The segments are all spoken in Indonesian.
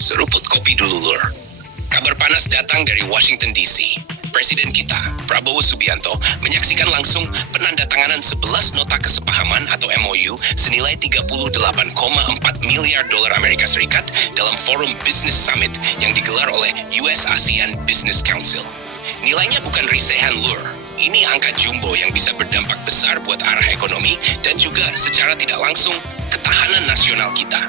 Seruput kopi dulu, Lur. Kabar panas datang dari Washington DC. Presiden kita, Prabowo Subianto, menyaksikan langsung penandatanganan 11 nota kesepahaman atau MOU senilai 38,4 miliar dolar Amerika Serikat dalam Forum Business Summit yang digelar oleh US ASEAN Business Council. Nilainya bukan risehan, Lur. Ini angka jumbo yang bisa berdampak besar buat arah ekonomi dan juga secara tidak langsung ketahanan nasional kita.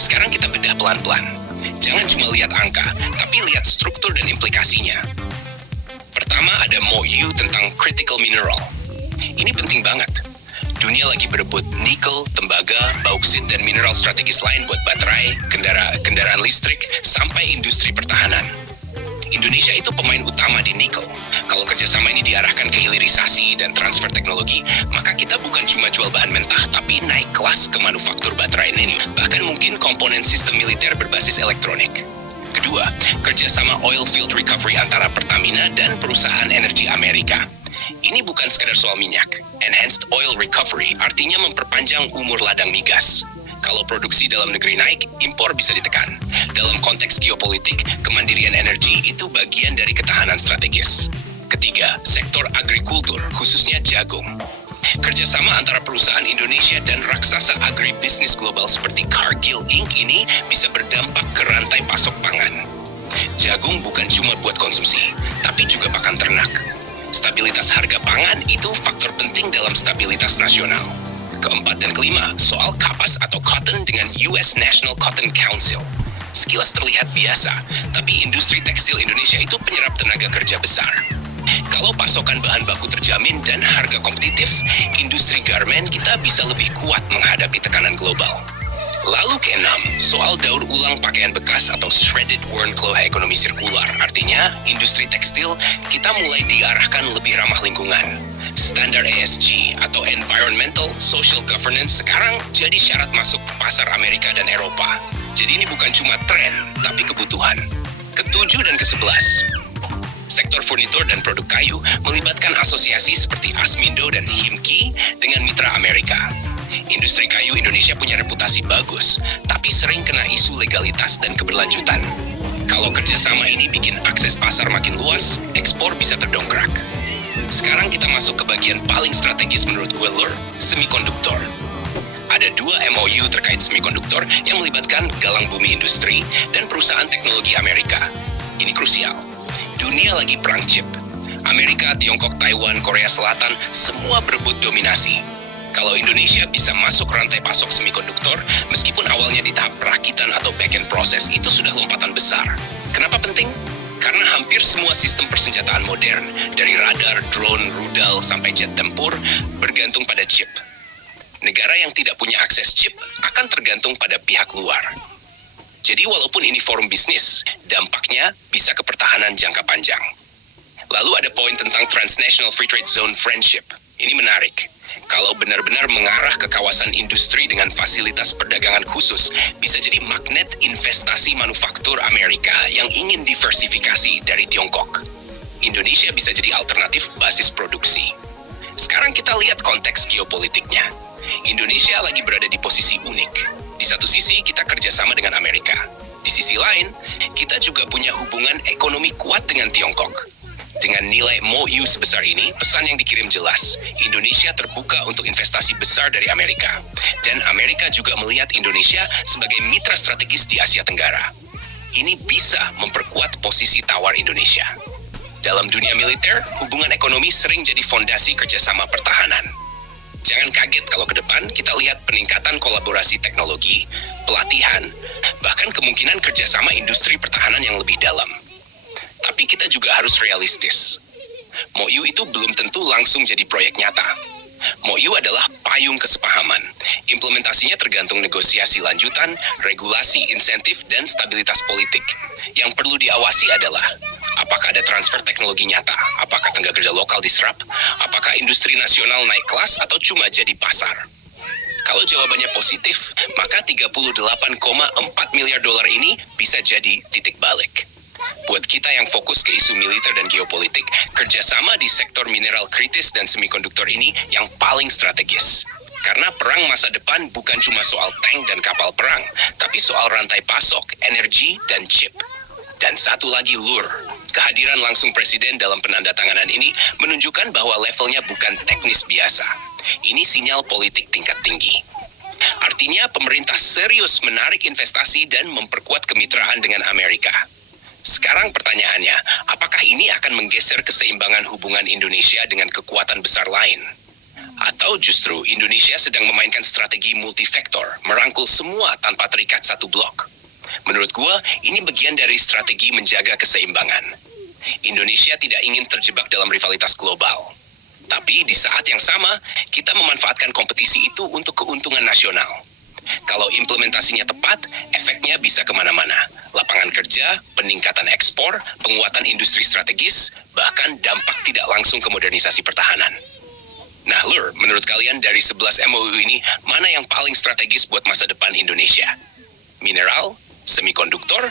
Sekarang kita bedah pelan-pelan. Jangan cuma lihat angka, tapi lihat struktur dan implikasinya. Pertama ada MOU tentang critical mineral. Ini penting banget. Dunia lagi berebut nikel, tembaga, bauksit, dan mineral strategis lain buat baterai, kendaraan listrik, sampai industri pertahanan. Indonesia itu pemain utama di nikel. Kalau kerjasama ini diarahkan ke hilirisasi dan transfer teknologi, maka kita bukan cuma jual bahan mentah, tapi naik kelas ke manufaktur baterai ini. Bahkan mungkin komponen sistem militer berbasis elektronik. Kedua, kerjasama oil field recovery antara Pertamina dan perusahaan energi Amerika. Ini bukan sekadar soal minyak. Enhanced oil recovery artinya memperpanjang umur ladang migas. Kalau produksi dalam negeri naik, impor bisa ditekan. Dalam konteks geopolitik, kemandirian energi itu bagian dari ketahanan strategis. Ketiga, sektor agrikultur, khususnya jagung. Kerjasama antara perusahaan Indonesia dan raksasa agribisnis global seperti Cargill Inc. ini bisa berdampak ke rantai pasok pangan. Jagung bukan cuma buat konsumsi, tapi juga pakan ternak. Stabilitas harga pangan itu faktor penting dalam stabilitas nasional. Keempat dan kelima, soal kapas atau cotton dengan US National Cotton Council. Sekilas terlihat biasa, tapi industri tekstil Indonesia itu penyerap tenaga kerja besar. Kalau pasokan bahan baku terjamin dan harga kompetitif, industri garmen kita bisa lebih kuat menghadapi tekanan global. Lalu keenam, soal daur ulang pakaian bekas atau shredded worn cloth ekonomi sirkular. Artinya, industri tekstil kita mulai diarahkan lebih ramah lingkungan. Standar ESG atau Environmental Social Governance sekarang jadi syarat masuk pasar Amerika dan Eropa. Jadi ini bukan cuma tren, tapi kebutuhan. Ketujuh dan kesebelas, sektor furnitur dan produk kayu melibatkan asosiasi seperti Asmindo dan Himki dengan mitra Amerika. Industri kayu Indonesia punya reputasi bagus, tapi sering kena isu legalitas dan keberlanjutan. Kalau kerjasama ini bikin akses pasar makin luas, ekspor bisa terdongkrak. Sekarang kita masuk ke bagian paling strategis menurut gue, Lur, semikonduktor. Ada 2 MOU terkait semikonduktor yang melibatkan galang bumi industri dan perusahaan teknologi Amerika. Ini krusial. Dunia lagi perang chip. Amerika, Tiongkok, Taiwan, Korea Selatan, semua berebut dominasi. Kalau Indonesia bisa masuk rantai pasok semikonduktor, meskipun awalnya di tahap perakitan atau back-end proses, itu sudah lompatan besar. Kenapa penting? Karena hampir semua sistem persenjataan modern, dari radar, drone, rudal, sampai jet tempur, bergantung pada chip. Negara yang tidak punya akses chip akan tergantung pada pihak luar. Jadi walaupun ini forum bisnis, dampaknya bisa ke pertahanan jangka panjang. Lalu ada poin tentang Transnational Free Trade Zone Friendship. Ini menarik. Kalau benar-benar mengarah ke kawasan industri dengan fasilitas perdagangan khusus, bisa jadi magnet investasi manufaktur Amerika yang ingin diversifikasi dari Tiongkok. Indonesia bisa jadi alternatif basis produksi. Sekarang kita lihat konteks geopolitiknya. Indonesia lagi berada di posisi unik. Di satu sisi kita kerjasama dengan Amerika. Di sisi lain, kita juga punya hubungan ekonomi kuat dengan Tiongkok. Dengan nilai MOU sebesar ini, pesan yang dikirim jelas. Indonesia terbuka untuk investasi besar dari Amerika. Dan Amerika juga melihat Indonesia sebagai mitra strategis di Asia Tenggara. Ini bisa memperkuat posisi tawar Indonesia. Dalam dunia militer, hubungan ekonomi sering jadi fondasi kerjasama pertahanan. Jangan kaget kalau ke depan kita lihat peningkatan kolaborasi teknologi, pelatihan, bahkan kemungkinan kerjasama industri pertahanan yang lebih dalam. Tapi kita juga harus realistis. MOU itu belum tentu langsung jadi proyek nyata. MOU adalah payung kesepahaman. Implementasinya tergantung negosiasi lanjutan, regulasi, insentif, dan stabilitas politik. Yang perlu diawasi adalah apakah ada transfer teknologi nyata, apakah tenaga kerja lokal diserap, apakah industri nasional naik kelas atau cuma jadi pasar. Kalau jawabannya positif, maka 38,4 miliar dolar ini bisa jadi titik balik. Buat kita yang fokus ke isu militer dan geopolitik, kerjasama di sektor mineral kritis dan semikonduktor ini yang paling strategis. Karena perang masa depan bukan cuma soal tank dan kapal perang, tapi soal rantai pasok, energi, dan chip. Dan satu lagi lure. Kehadiran langsung Presiden dalam penandatanganan ini menunjukkan bahwa levelnya bukan teknis biasa. Ini sinyal politik tingkat tinggi. Artinya pemerintah serius menarik investasi dan memperkuat kemitraan dengan Amerika. Sekarang pertanyaannya, apakah ini akan menggeser keseimbangan hubungan Indonesia dengan kekuatan besar lain? Atau justru Indonesia sedang memainkan strategi multifaktor, merangkul semua tanpa terikat satu blok? Menurut gua, ini bagian dari strategi menjaga keseimbangan. Indonesia tidak ingin terjebak dalam rivalitas global. Tapi di saat yang sama, kita memanfaatkan kompetisi itu untuk keuntungan nasional. Kalau implementasinya tepat, efeknya bisa kemana-mana. Lapangan kerja, peningkatan ekspor, penguatan industri strategis, bahkan dampak tidak langsung ke modernisasi pertahanan. Nah, Lur, menurut kalian dari 11 MOU ini, mana yang paling strategis buat masa depan Indonesia? Mineral, semikonduktor,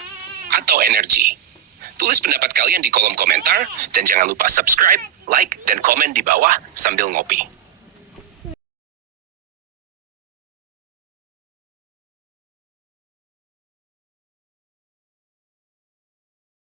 atau energi? Tulis pendapat kalian di kolom komentar, dan jangan lupa subscribe, like, dan komen di bawah sambil ngopi.